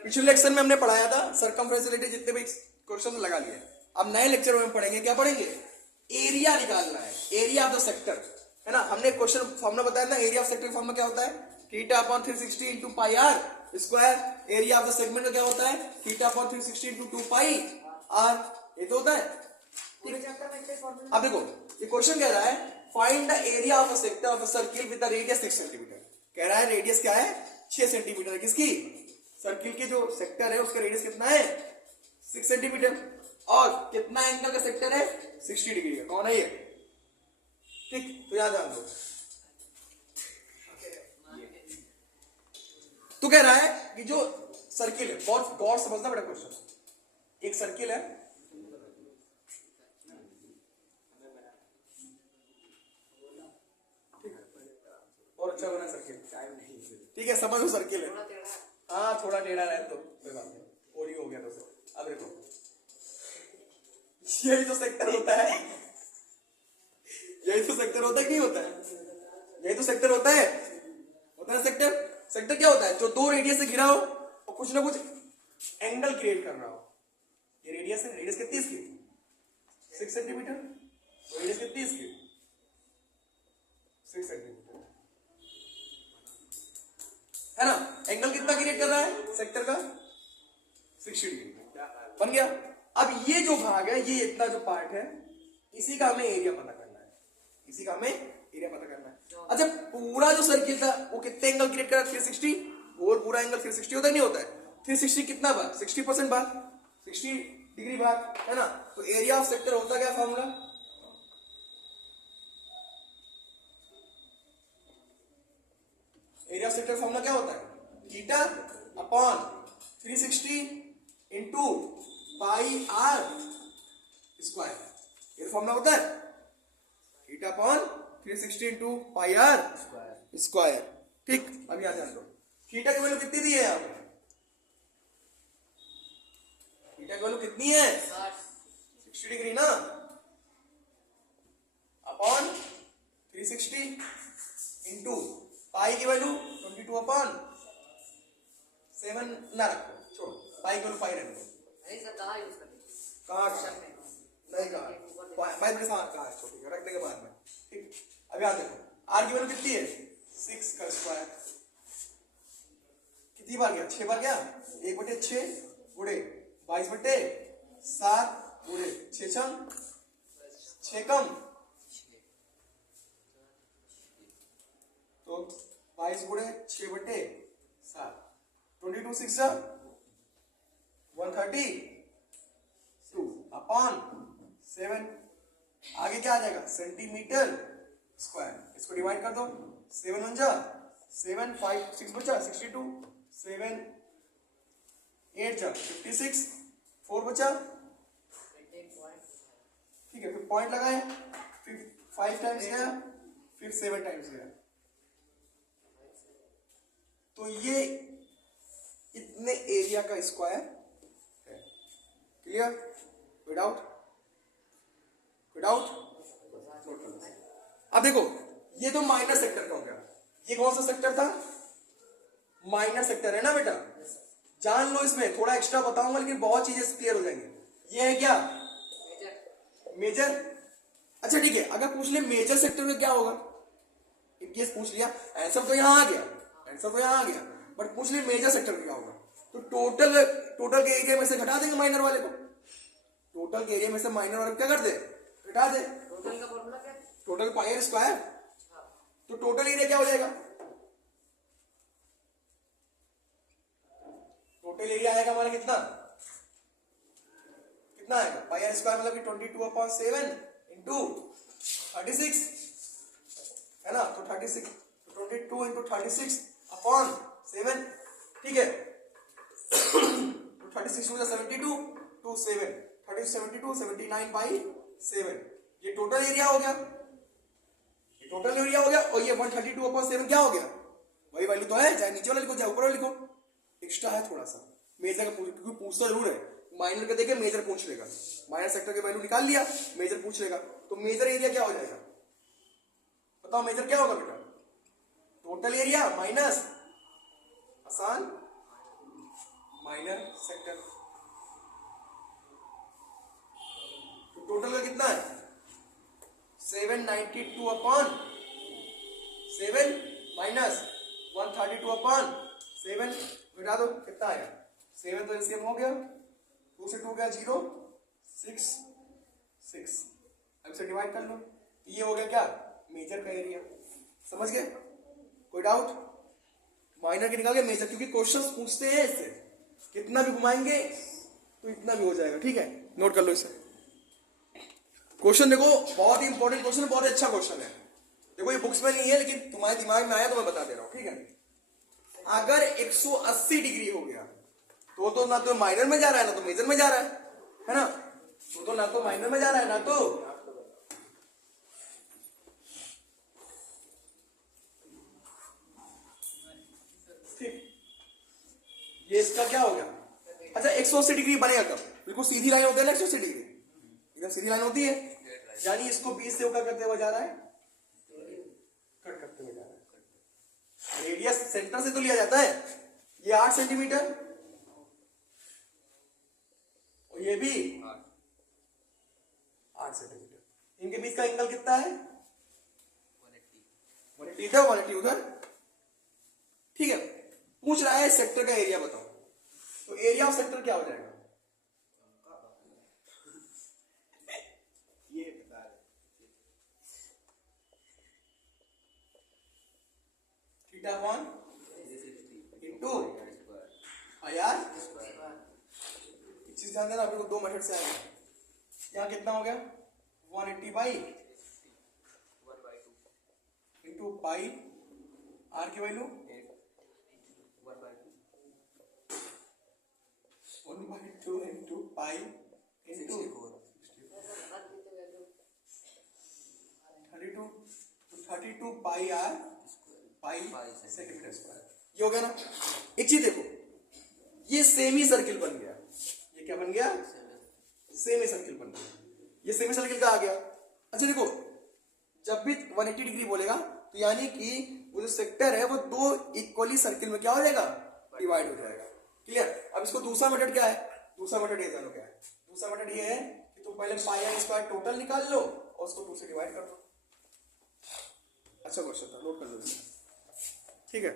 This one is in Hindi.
पिछले लेक्चर में हमने पढ़ाया था सरकमफ्रेंस से रिलेटेड जितने भी क्वेश्चन लगा लिए। अब नए लेक्चर में पढ़ेंगे, क्या पढ़ेंगे? एरिया निकालना है, एरिया ऑफ द सेक्टर, है ना। हमने क्वेश्चन फॉर्मूला बताया था, एरिया ऑफ सेक्टर फॉर्मूला क्या होता है? Theta upon 360 into pi r square. Area of the segment का क्या होता है? Theta upon 360 into 2 pi r. ये तो होता है। अब देखो ये क्वेश्चन कह रहा है find the area of a sector of a circle with the radius 6 centimetre. कह रहा है रेडियस क्या है? 6 सेंटीमीटर। किसकी? सर्किल के जो सेक्टर है उसका रेडियस कितना है? 6 सेंटीमीटर। और कितना एंगल का सेक्टर है? 60 डिग्री का। कौन है ये? ठीक, तो याद ध्यान दो। तो कह रहा है कि जो सर्किल है, बहुत गौर समझना बड़ा क्वेश्चन। एक सर्किल है, और अच्छा बना सर्किल, ठीक है, समझो सर्किल है। हाँ थोड़ा टेढ़ा रहे तो कोई बात नहीं, और ही हो गया तो। अब देखो यही तो सेक्टर होता है, यही तो सेक्टर होता है कि नहीं होता है? यही तो सेक्टर होता है, होता है सेक्टर। सेक्टर क्या होता है? जो दो रेडियस से घिरा हो और कुछ ना कुछ एंगल क्रिएट कर रहा हो। ये रेडियस है, रेडियस कितनी इसकी? 6 सेंटीमीटर। रेडियस कितनी इसकी? 6 सेंटीमीटर, है ना। एंगल कितना क्रिएट कर रहा है सेक्टर का? 60 डिग्री। बन गया। अब ये जो भाग है, ये इतना जो पार्ट है, इसी का हमें एरिया पता करना है, इसी का हमें एरिया पता करना है। अच्छा, पूरा जो सर्किल था वो कितने एंगल क्रिएट कर रहा है? 360। और पूरा एंगल 360 होता है नहीं होता है? 360 कितना भाग? 60% भाग, 60 डिग्री भाग, है ना। तो एरिया ऑफ सेक्टर होता क्या formula? Area of sector formula क्या होता है? Theta upon 360 into pi r square. ये फॉर्मूला होता है theta upon 360 into pi r square. ठीक, अब यहां ध्यान दो, थीटा की वैल्यू कितनी दी है यहां पर? थीटा की वैल्यू कितनी है? 60 डिग्री ना, अपॉन 360 इंटू पाई की वैल्यू 22 अपॉन 7 ना रखो, छोड़ो, पाई की वैल्यू पाई रख दो। कहाँ नहीं कहा मैं मेरे साथ कहा छोटी रख देंगे बाद में। ठीक, अब याद देखो आर की वैल्यू कितनी है? 6 का स्क्वायर। कितनी बार गया? 6 बार गया। 1/6 गुणे 22/7 गुणे 6 कम तो 22 गुणे 6/7, 22 6 132 अपॉन 7। आगे क्या आ जाएगा? Centimetre square. इसको डिवाइड कर दो, 7 1 जा 7, 5 6 बचा 62, 7 8 जा 56, 4 बचा, ठीक है। फिर पॉइंट लगाए, फिर 5 टाइम्स गया, फिर 7 टाइम्स गया। तो ये इतने एरिया का स्क्वायर है। क्लियर? विदाउट अब देखो ये तो माइनर सेक्टर का हो गया। ये कौन सा सेक्टर था? माइनर सेक्टर है ना बेटा। जान लो, इसमें थोड़ा एक्स्ट्रा बताऊंगा लेकिन बहुत चीजें क्लियर हो जाएंगी। ये है क्या? मेजर। अच्छा ठीक है, अगर पूछ ले मेजर सेक्टर में क्या होगा, इनकेस पूछ लिया, आंसर तो यहां आ गया, बट पूछ ले मेजर सेक्टर में क्या होगा, तो टोटल के एरिया में से घटा देंगे माइनर वाले को। टोटल के एरिया में से माइनर वाले को क्या कर दे? घटा दे। टोटल का फॉर्मूला क्या है? Total pi r square. तो टोटल एरिया क्या हो जाएगा? टोटल एरिया आएगा हमारा कितना आएगा? पाई आर स्क्वायर मतलब कि 22/7 इंटू 36, है ना। तो 36 22 इंटू 36 अपॉन 7, ठीक है। तो 36 टू 72 टू 7, 72 79/7। ये टोटल एरिया हो गया, और ये 132/7 क्या हो गया? वही वैल्यू तो है, चाहे नीचे वाला लिखो चाहे ऊपर वाला लिखो। एक्स्ट्रा है थोड़ा सा मेजर का, क्योंकि पूछता जरूर है। माइनर का देखे मेजर पूछ लेगा, माइनर सेक्टर के वैल्यू निकाल लिया, मेजर पूछ लेगा, तो मेजर एरिया क्या हो जाएगा? बताओ मेजर क्या होगा बेटा? टोटल एरिया माइनस आसान माइनर सेक्टर। तो टोटल का कितना है 792 अपॉन 7 माइनस 132 अपॉन 7 घटा दो कितना आया 7 तो एलसीएम हो गया 2 से 2 गया 0 6 6 अब से डिवाइड कर लो ये हो गया क्या मेजर का एरिया। समझ गए कोई डाउट। माइनर के निकाल के मेजर क्योंकि क्वेश्चंस पूछते हैं इससे कितना भी घुमाएंगे तो इतना भी हो जाएगा। ठीक है नोट कर लो इसे। क्वेश्चन देखो बहुत ही इंपॉर्टेंट क्वेश्चन है बहुत अच्छा क्वेश्चन है। देखो ये बुक्स में नहीं है लेकिन तुम्हारे दिमाग में आया तो मैं बता दे रहा हूं। ठीक है अगर 180 डिग्री हो गया तो ना तो माइनर में जा रहा है ना तो मेजर में जा रहा है ना। तो ना तो माइनर में जा रहा है ना तो ये इसका क्या हो गया। अच्छा 180 डिग्री बनेगा कब बिल्कुल सीधी लाइन होती है ना 180 डिग्री एकदम सीधी लाइन होती है यानी इसको 20 से क्या करते हुए जा रहा है कट करते हुए जा रहा है। रेडियस सेंटर से तो लिया जाता है ये 8 सेंटीमीटर और ये भी 8 सेंटीमीटर इनके बीच का एंगल कितना है 180 इधर 180 उधर। ठीक है पूछ रहा है सेक्टर का एरिया बताओ तो एरिया ऑफ सेक्टर क्या हो जाएगा ये बता रहे थीटा 1 इंटू आर चीज ध्यान देना आपको दो मेथड से आएगा। यहाँ कितना हो गया 180 बाई इंटू पाई आर की value 1/2 into pi into 32 pi r pi centimetre square. ये हो गया ना। एक चीज देखो ये सेमी सर्किल बन गया ये क्या बन गया सेमी सर्किल बन गया ये सेमी सर्किल का आ गया। अच्छा देखो जब भी 180 डिग्री बोलेगा तो यानी कि वो जो सेक्टर है वो दो इक्वली सर्किल में क्या हो जाएगा डिवाइड हो जाएगा। क्लियर। अब इसको दूसरा मेथड क्या है दूसरा मेथड ये जानो क्या है दूसरा मेथड ये है कि तुम पहले पाई आर स्क्वायर टोटल निकाल लो और उसको 2 से डिवाइड कर दो। अच्छा क्वेश्चन था नोट कर लो ठीक है।